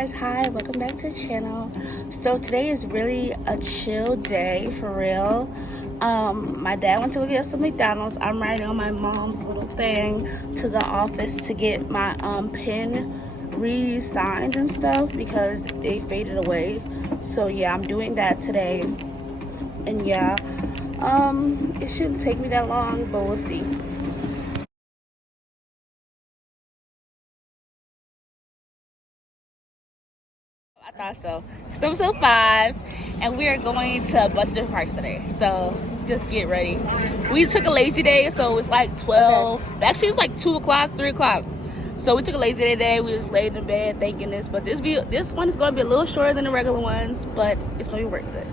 guys, hi, welcome back to the channel. So today is really a chill day for real. My dad went to go get us some McDonald's. I'm riding on my mom's little thing to the office to get my pen re-signed and stuff because they faded away. So yeah, I'm doing that today. And yeah, it shouldn't take me that long, but we'll see. I thought so. It's episode 5, and we are going to a bunch of different parks today. So just get ready. We took a lazy day, so it's like 12. Okay. Actually, it's like 2 o'clock, 3 o'clock. So we took a lazy day today. We just laid in bed thinking this, but this one is going to be a little shorter than the regular ones, but it's going to be worth it.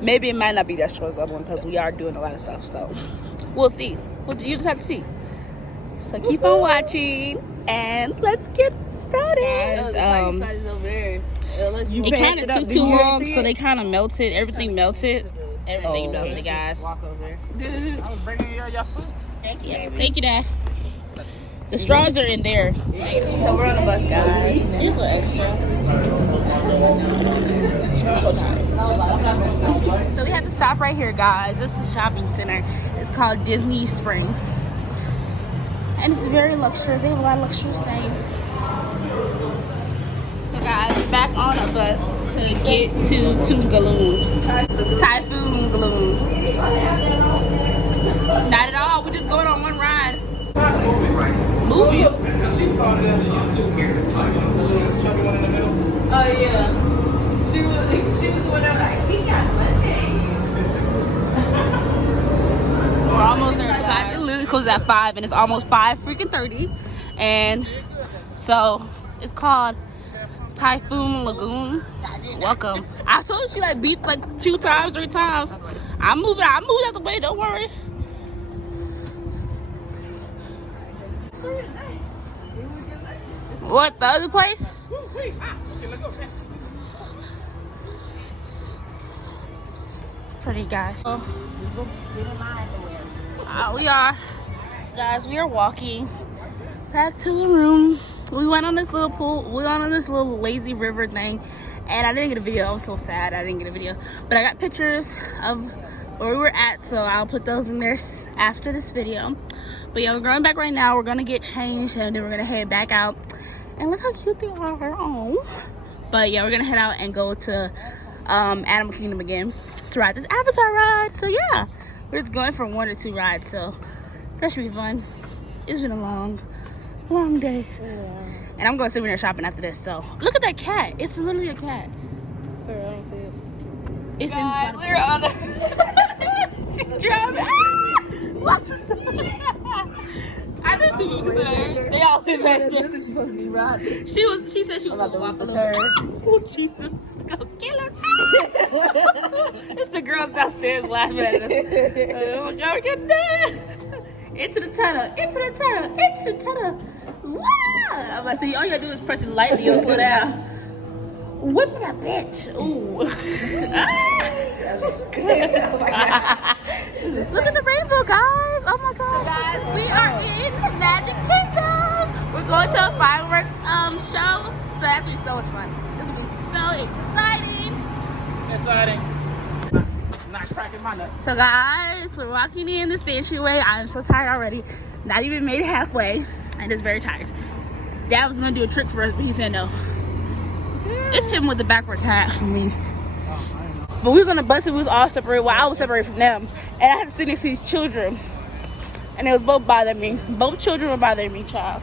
Maybe it might not be that short as the other one because we are doing a lot of stuff. So we'll see. You just have to see. So keep on watching, and let's get started. Guys, over there. It kind of took too long, so they kind of melted. Everything melted. Everything melted, guys. Walk over. I was bringing you your food. Yeah, thank you, Dad. The straws are in there. So we're on the bus, guys. Here's an extra. So we have to stop right here, guys. This is a shopping center. It's called Disney Spring. And it's very luxurious. They have a lot of luxurious things. So guys, we're back on a bus to get to Toongaloon. Typhoon Galoon. Not at all. We're just going on one ride. Movies. She started as a YouTube character. Chubby one in the middle. Oh yeah. She was the one that was like, we got money. We're almost there, guys. It literally closes at 5, and it's almost 5:30. And so it's called Typhoon Lagoon. Welcome. I told you she like beeped like 2 times, 3 times. I moved out the way, don't worry. What, the other place? Pretty, guys. We are, guys, we are walking back to the room. We went on this little pool. We went on this little lazy river thing, and I didn't get a video. I was so sad I didn't get a video, but I got pictures of where we were at, so I'll put those in there after this video. But yeah, we're going back right now. We're gonna get changed, and then we're gonna head back out. And look how cute they are. Oh, but yeah, we're gonna head out and go to Animal Kingdom again to ride this Avatar ride. So yeah, we're just going for 1 or 2 rides, so that should be fun. It's been a long day. Yeah. And I'm going to sit in there shopping after this. So look at that cat. It's literally a cat. I don't see it. It's Guys, in we're on the. She drowned. What's this? I knew 2 people in there. They all live back there. This is supposed to be riding. She said she was about to walk walk the a turn. little. Oh Jesus! Go kill us! It's the girls downstairs laughing at us. Oh, y'all get there. Into the tunnel. Into the tunnel. Into the tunnel. Wow! I'm about to say, all you gotta do is press it lightly, you'll slow down. Whip that bitch. Ooh. Look at the rainbow, guys. Oh my god. So guys, we are in Magic Kingdom. We're going to a fireworks show. So that's gonna be so much fun. It's gonna be so exciting. Not cracking my nuts. So guys, we're walking in this entryway. I'm so tired already. Not even made it halfway. And it's very tired. Dad was gonna do a trick for us, but he said no. It's him with the backwards hat. I mean, but we was on the bus and we was all separated. Well, I was separated from them, and I had to sit next to these children, and they was both bothering me. Both children were bothering me, child.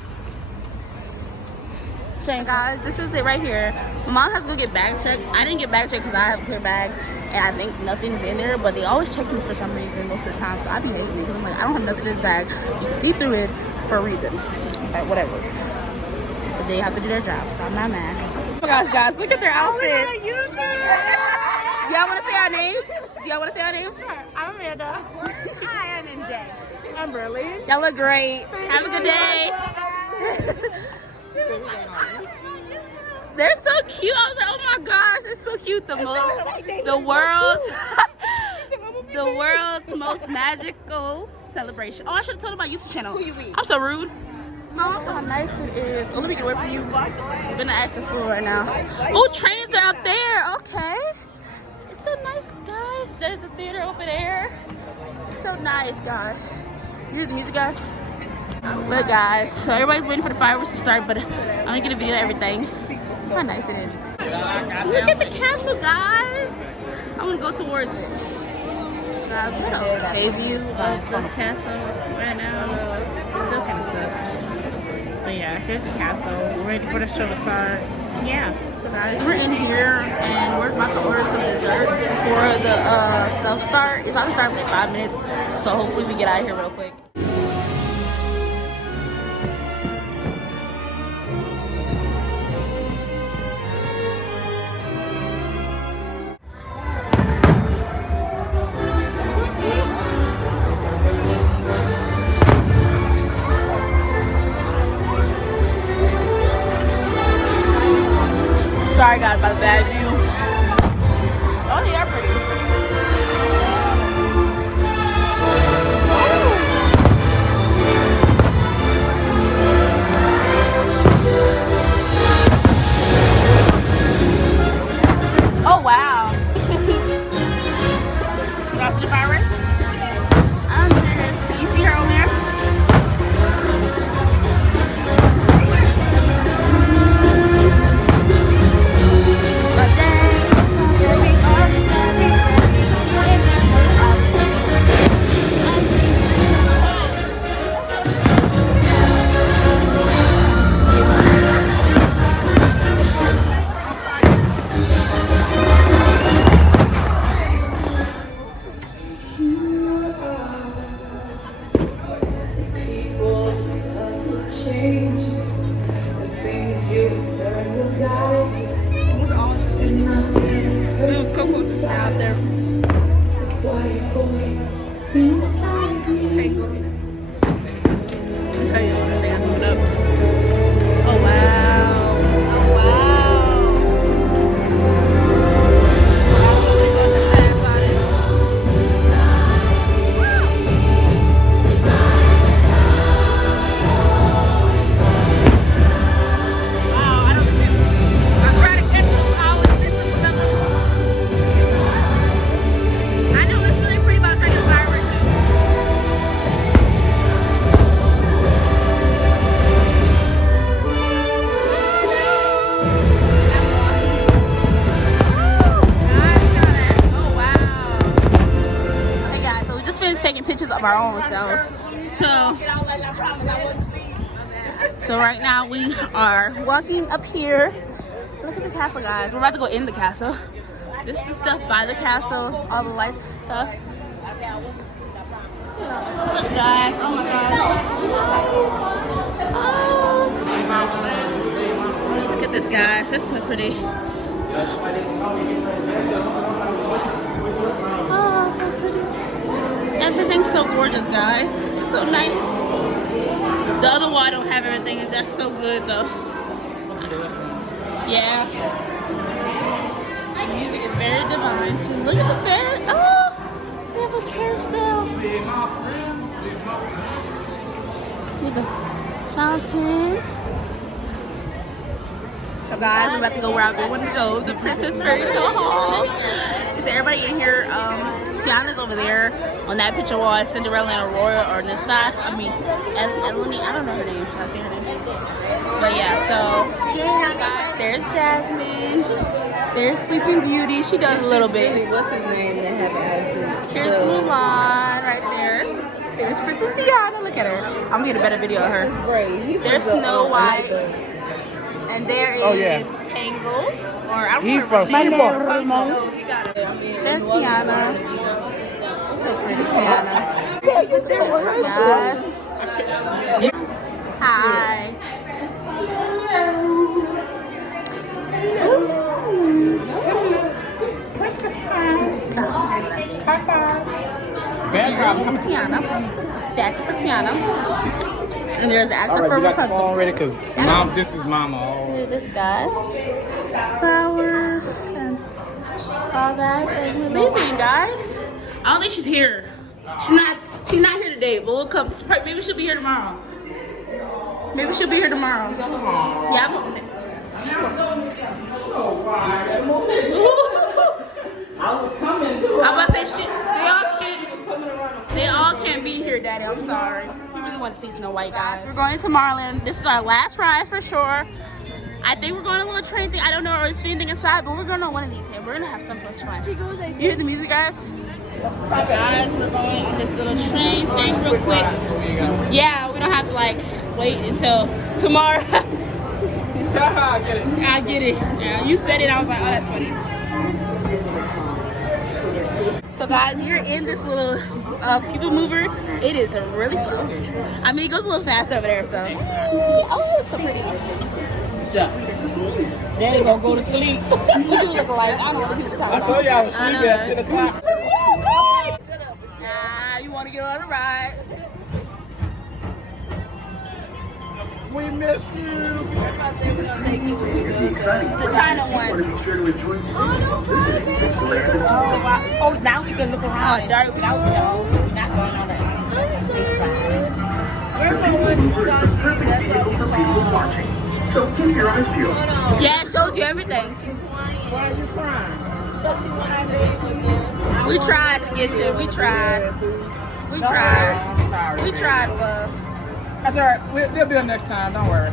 Shame, guys. This is it right here. My mom has to go get bag checked. I didn't get bag checked because I have a clear bag, and I think nothing's in there. But they always check me for some reason most of the time, so I be making because I'm like, I don't have nothing in this bag. You can see through it for a reason, whatever. But they have to do their job, so I'm not mad. Oh my gosh, guys, look at their outfits. Do y'all want to say our names? I'm Amanda. Hi, I'm MJ. I'm Burley. Y'all look great. Have a good day. They're so cute. I was like, oh my gosh, it's so cute. The world's most magical celebration. Oh, I should have told them my YouTube channel. I'm so rude. Look how nice it is. Oh, let me get away from you. We're gonna act the fool right now. Oh, trains are up there. Okay. It's so nice, guys. There's a theater over there. It's so nice, guys. You hear the music, guys? Look, guys. So everybody's waiting for the fireworks to start, but I'm gonna get a video of everything. Look how nice it is. Look at the castle, guys. I'm gonna go towards it. Guys, we're at a okay view of the castle right now. Still kind of sucks. But yeah, here's the castle. We're ready for the show to start. Yeah. So guys, we're in here and we're about to order some dessert before the stuff start. It's about to start in 5 minutes, so hopefully we get out of here real quick. Sorry guys about the bad view. Oh, they are pretty. Oh wow. You want to see the fireworks? I'm serious. Can you see her over there? Taking pictures of our own selves. So right now we are walking up here. Look at the castle, guys. We're about to go in the castle. This is the stuff by the castle, all the lights stuff. Look, guys. Oh my gosh. Oh. Look at this, guys. This is so pretty. Oh, so pretty. Everything's so gorgeous, guys. It's so nice. The other wall I don't have everything, and that's so good though. Yeah. The music is very divine. So look at the bed. Oh, they have a carousel. Look at the fountain. So guys, we're about to go where I want to go, the Princess Fairy Tale Hall. Is everybody in here? Tiana's over there on that picture wall. Cinderella and Aurora are on this side. I mean, Eleni, I don't know her name. I see her name. But yeah, so guys, there's Jasmine. There's Sleeping Beauty. She does a little bit. What's his name that have asked? Here's Mulan right there. There's Princess Tiana. Look at her. I'm gonna get a better video of her. There's Snow White. And there is Tangle. Or I don't know. There's Tiana. So pretty, Tiana. Guys. Hi. Princess time. There's Tiana. The actor for Tiana. And there's the actor for Rapunzel. Already, because mom, this is Mama. Look at this, guys. Flowers and all that. And we're leaving, guys. I don't think she's here. She's not here today, but we'll come. Maybe she'll be here tomorrow. Maybe she'll be here tomorrow. Yeah, I'm on it. I was coming too. I'm about to say shit. They all can't be here, Daddy. I'm sorry. We really want to see Snow White, guys. We're going to Tomorrowland. This is our last ride for sure. I think we're going to a little train thing. I don't know if there's anything inside, but we're going on one of these here. We're going to have so much fun. You hear the music, guys? Guys, we're going on this little train thing real quick. Yeah, we don't have to like wait until tomorrow. I get it. I get it. Yeah, you said it. I was like, oh, that's funny. So guys, we're in this little people mover. It is really slow. I mean, it goes a little fast over there, so. Oh, it looks so pretty. Daddy gonna go to sleep. We do look alike. I don't know what the people talking about. I told you I was sleepy at 10 o'clock. Shut up. Nah, you want to get on the ride. We missed you. The exciting The China one. want to be sure to enjoy today. It's land of today. Oh, now we can look around. Oh, dark. We're not going on that. It's fine. Uber is the perfect vehicle for people watching. So keep your eyes peeled. Yeah, it shows you everything. Why are you crying? We tried to get you. We tried. We tried. We tried, love. That's all right. There'll be a next time. Don't worry.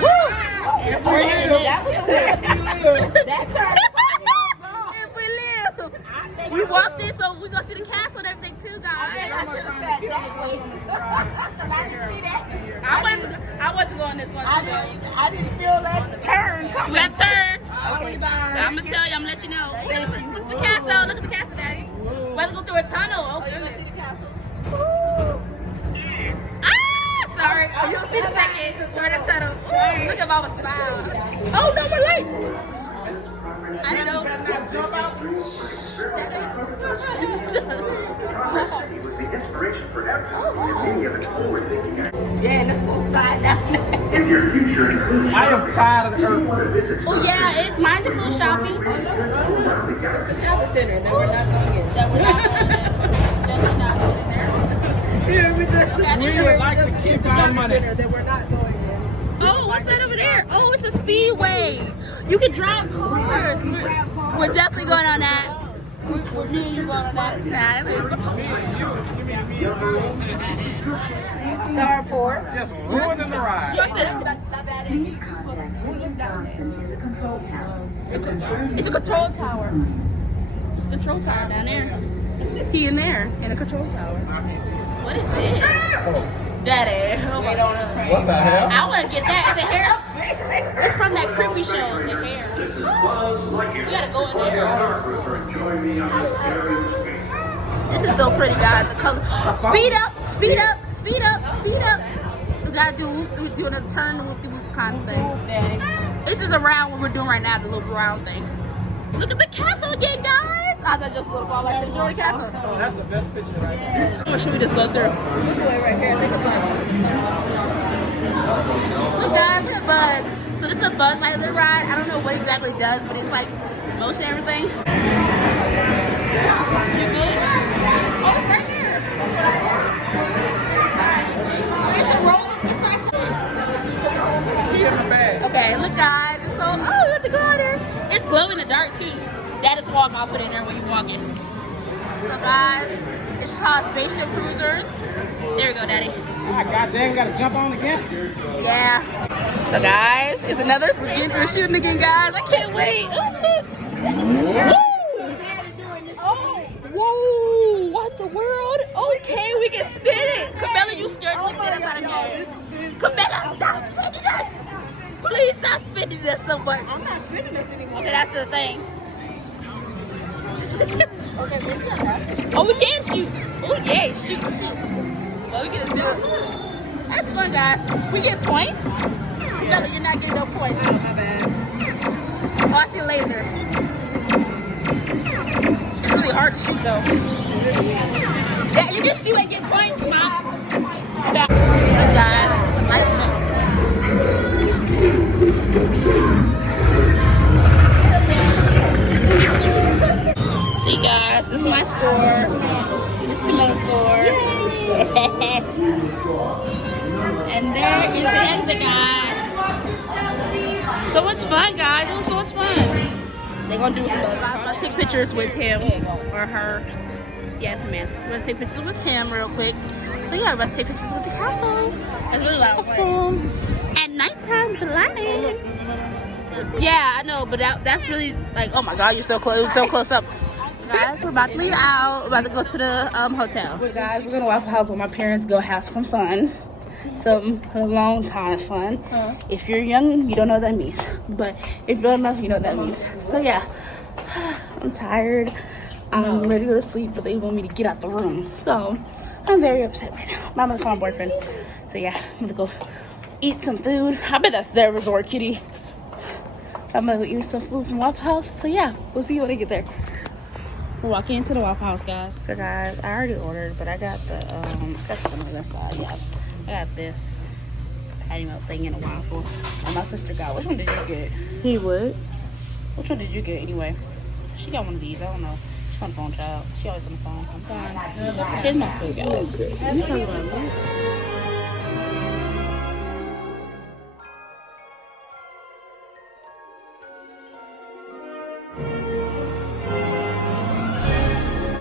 Woo! It's worse than this. That's right. If we live. We walked in, so we gonna see the castle and everything too, guys. I should have said that way. Because I didn't see that. I wasn't going this one. I didn't feel that turn coming. Left turn. I'm gonna tell you. I'm gonna let you know. Look at the castle. Look at the castle, Daddy. We have to go through a tunnel. Oh, you see the castle? Ah, sorry. Oh, you'll see the second. We're in the tunnel. Look at Mama's smile. Oh, no more lights. I didn't know. Congress City was the inspiration for Epcot and many of its forward-thinking activities. Yeah, let's go slide down there. If your future includes I am shopping, tired of the if you earth. want to visit Oh, yeah, mine's includes shopping. ways around the galaxy. Shopping center that we're not going in. That we're not going in. Definitely not going in there. Yeah, we would like to keep our money. That we're not going in. Oh, what's that over there? Oh, it's a speedway. You can drive cars. We're definitely going on that. We're going on that. Starport. Just ruining the ride. Yours said it's a control tower. It's a control tower down there. He in there in a control tower. What is this? Daddy. Oh my God. What the hell? I want to get that. It's a hair. It's from that creepy show. The hair. This is Buzz Lightyear. We gotta go in there. Star Cruiser, join me on this daring space. This is so pretty, guys. The color. Speed up, speed up, speed up, speed up. We gotta do doing a turn whoop the whoop kind of thing. It's just around what we're doing right now, the little round thing. Look at the castle again, guys. I thought just a little ball like the Jordan Castle. Oh, that's the best picture right there. Or should we just go through? Look right here. I think it's Look, guys, look at Buzz. So this is a Buzz Lightyear ride. I don't know what exactly it does, but it's like motion and everything. You good? Oh, it's right there. It's a roll. It's like. Keep it in the bag. Okay, look, guys. It's so. Oh, you have to go in there. It's glow in the dark too. That is walk. I'll put it in there when you walk in. So, guys, it's called Spaceship Cruisers. There we go, Daddy. Ah, goddamn, we gotta jump on again. Yeah. So guys, it's another we're shooting again, guys. I can't wait. Whoa! What the world? Okay, we can spin it. Camilla, you scared me. Get us out of here. Camilla, stop spinning us. Please stop spinning us so much. I'm not spinning this anymore. Okay, that's the thing. Okay, maybe I have to. Oh, we can shoot. Oh yeah, shoot. Well, we can just do it. That's fun, guys. We get points. Camilla, you're not getting no points. Oh, my bad. Oh, I see a laser. It's really hard to shoot, though. Yeah, you can shoot and get points, Mom. Guys, it's a nice show. See, guys, this is my score. This is Camilla's score. And there is the exit, guys. So much fun, guys. It was so much fun. They're gonna do. I'm gonna take pictures with him or her. Yes, ma'am. We're gonna take pictures with him real quick. So yeah, we're about to take pictures with the castle. That's really loud. Awesome. At nighttime, with the lights. Yeah, I know, but that's really like, oh my God, you're so close up. Guys, we're about to leave out. We're about to go to the hotel. But guys, we're gonna Waffle House with my parents. Go have some fun. Some long time fun. If you're young, you don't know what that means. But if you're old enough, you know what that means. So yeah, I'm tired. I'm ready to go to sleep, but they want me to get out the room. So I'm very upset right now. I'm gonna call my boyfriend. So yeah, I'm gonna go eat some food. I bet that's their resort, kitty. I'm gonna go eat some food from Waffle House. So yeah, we'll see you when I get there. We're walking into the Waffle House, guys. So guys, I already ordered, but I got the that's on the other side. Yeah, I got this patty melt thing and a waffle. And my sister got. Which one did you get? He would. Which one did you get anyway? She got one of these. I don't know. She's on the phone, child. She always on the phone. I'm fine. Here's my food, guys.